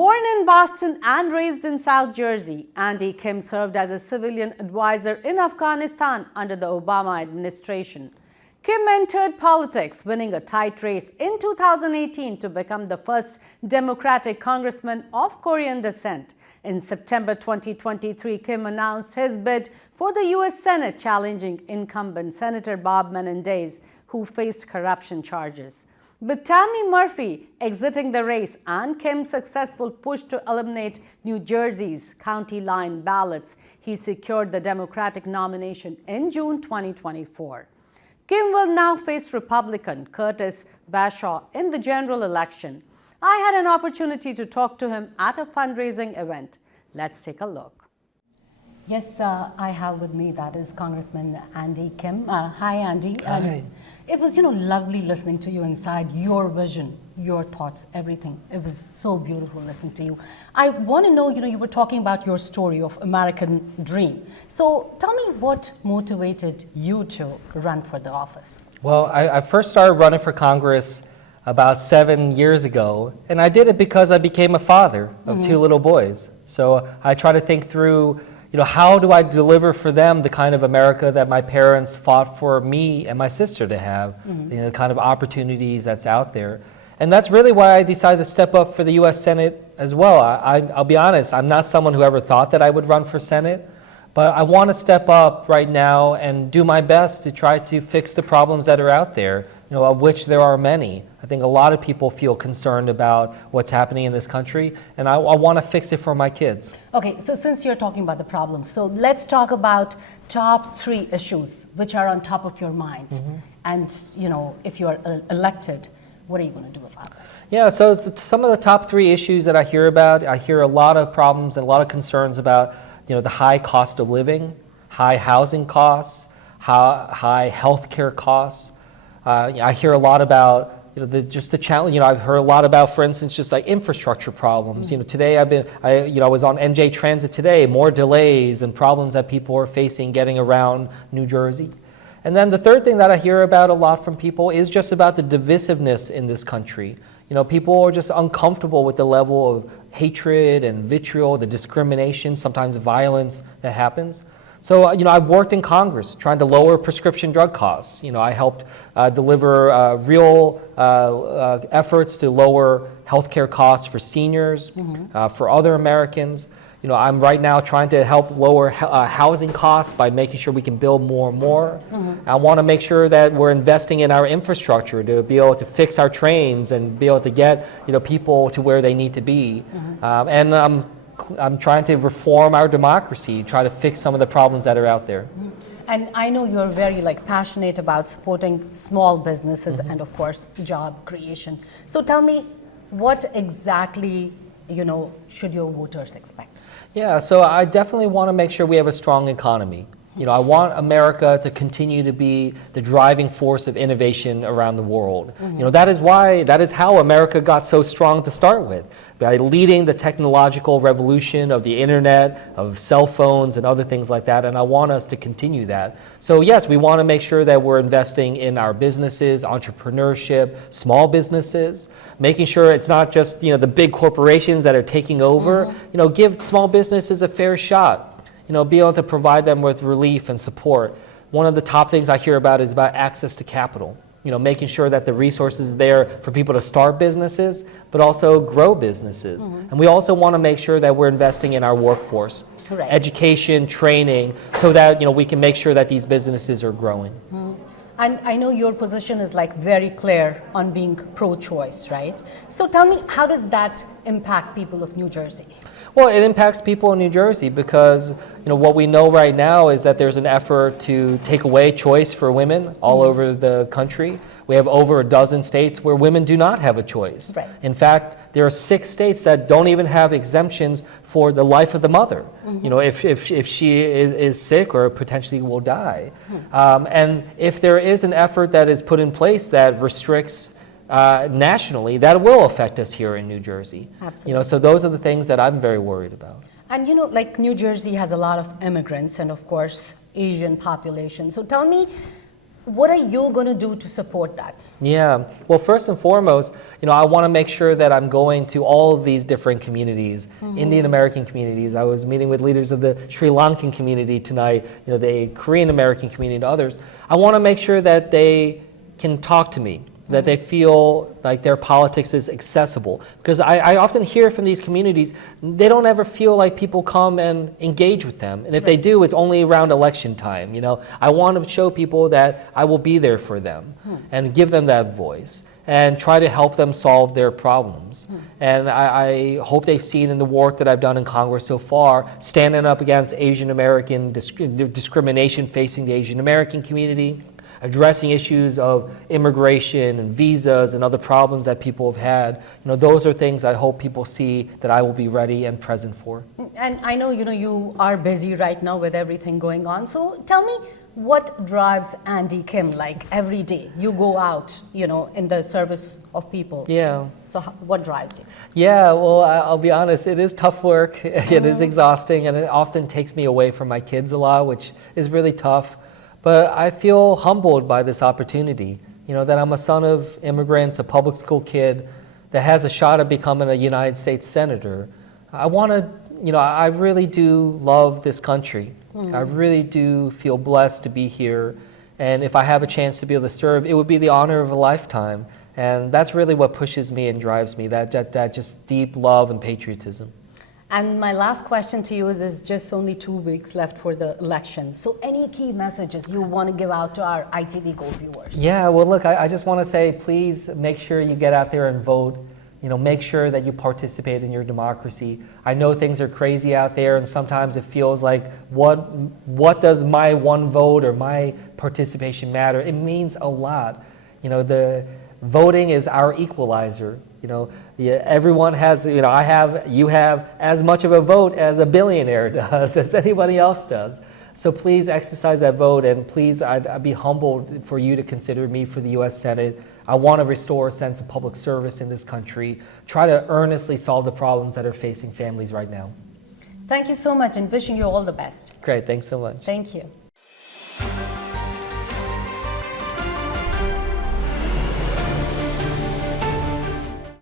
Born in Boston and raised in South Jersey, Andy Kim served as a civilian advisor in Afghanistan under the Obama administration. Kim entered politics, winning a tight race in 2018 to become the first Democratic congressman of Korean descent. In September 2023, Kim announced his bid for the U.S. Senate, challenging incumbent Senator Bob Menendez, who faced corruption charges. But Tammy Murphy exiting the race and Kim's successful push to eliminate New Jersey's county line ballots, he secured the Democratic nomination in June 2024. Kim will now face Republican Curtis Bashaw in the general election. I had an opportunity to talk to him at a fundraising event. Let's take a look. Yes, I have with me, that is Congressman Andy Kim. Hi, Andy. Hi. It was, lovely listening to you inside, your vision, your thoughts, everything. It was so beautiful listening to you. I want to know, you were talking about your story of American dream. So tell me what motivated you to run for the office? Well, I first started running for Congress about 7 years ago, and I did it because I became a father of two little boys. So I try to think through, how do I deliver for them the kind of America that my parents fought for me and my sister to have, the kind of opportunities that's out there. And that's really why I decided to step up for the U.S. Senate as well. I'll be honest, I'm not someone who ever thought that I would run for Senate, but I want to step up right now and do my best to try to fix the problems that are out there, of which there are many. I think a lot of people feel concerned about what's happening in this country, and I want to fix it for my kids. Okay, so since you're talking about the problems, so let's talk about top 3 issues which are on top of your mind. And, if you're elected, what are you going to do about it? Yeah, so some of the top 3 issues that I hear about, I hear a lot of problems and a lot of concerns about, the high cost of living, high housing costs, high healthcare costs. I hear a lot about just the challenge. I've heard a lot about, for instance, just like infrastructure problems. Today I was on NJ Transit today. More delays and problems that people are facing getting around New Jersey. And then the third thing that I hear about a lot from people is just about the divisiveness in this country. People are just uncomfortable with the level of hatred and vitriol, the discrimination, sometimes violence that happens. So, I've worked in Congress trying to lower prescription drug costs. I helped deliver real efforts to lower healthcare costs for seniors, for other Americans. I'm right now trying to help lower housing costs by making sure we can build more and more. I want to make sure that we're investing in our infrastructure to be able to fix our trains and be able to get people to where they need to be. And I'm trying to reform our democracy, try to fix some of the problems that are out there. And I know you're very passionate about supporting small businesses and of course job creation. So tell me, what exactly should your voters expect? Yeah, so I definitely want to make sure we have a strong economy. I want America to continue to be the driving force of innovation around the world. That is how America got so strong to start with, by leading the technological revolution of the internet, of cell phones and other things like that, and I want us to continue that. So yes, we want to make sure that we're investing in our businesses, entrepreneurship, small businesses, making sure it's not just the big corporations that are taking over. Give small businesses a fair shot. Be able to provide them with relief and support. One of the top things I hear about is about access to capital. Making sure that the resources are there for people to start businesses, but also grow businesses. And we also want to make sure that we're investing in our workforce. Correct. Education, training, so that we can make sure that these businesses are growing. And I know your position is very clear on being pro-choice, right? So tell me, how does that impact people of New Jersey? Well, it impacts people in New Jersey because what we know right now is that there's an effort to take away choice for women all over the country. We have over a dozen states where women do not have a choice. Right. In fact, there are 6 states that don't even have exemptions for the life of the mother. If she is sick or potentially will die. And if there is an effort that is put in place that restricts nationally, that will affect us here in New Jersey. Absolutely. So those are the things that I'm very worried about. And New Jersey has a lot of immigrants and of course Asian population. So tell me, what are you going to do to support that? Yeah, well, first and foremost, I want to make sure that I'm going to all of these different communities, Indian American communities. I was meeting with leaders of the Sri Lankan community tonight, the Korean American community and others. I want to make sure that they can talk to me, that they feel like their politics is accessible. Because I often hear from these communities, they don't ever feel like people come and engage with them. And if they do, it's only around election time. I want to show people that I will be there for them and give them that voice and try to help them solve their problems. And I hope they've seen in the work that I've done in Congress so far, standing up against Asian American discrimination facing the Asian American community, addressing issues of immigration and visas and other problems that people have had. Those are things I hope people see that I will be ready and present for. And I know, you are busy right now with everything going on. So tell me, what drives Andy Kim like every day? You go out, in the service of people. Yeah. So what drives you? Yeah, well, I'll be honest, it is tough work. It is exhausting, and it often takes me away from my kids a lot, which is really tough. But I feel humbled by this opportunity, that I'm a son of immigrants, a public school kid that has a shot at becoming a United States Senator. I really do love this country. I really do feel blessed to be here. And if I have a chance to be able to serve, it would be the honor of a lifetime. And that's really what pushes me and drives me, that just deep love and patriotism. And my last question to you is just only 2 weeks left for the election. So any key messages you want to give out to our ITV Gold viewers? Yeah, well, look, I just want to say, please make sure you get out there and vote. Make sure that you participate in your democracy. I know things are crazy out there, and sometimes it feels like, what does my one vote or my participation matter? It means a lot. The voting is our equalizer. Everyone has, you have as much of a vote as a billionaire does, as anybody else does. So please exercise that vote, and please, I'd be humbled for you to consider me for the U.S. Senate. I want to restore a sense of public service in this country, try to earnestly solve the problems that are facing families right now. Thank you so much, and wishing you all the best. Great, thanks so much. Thank you.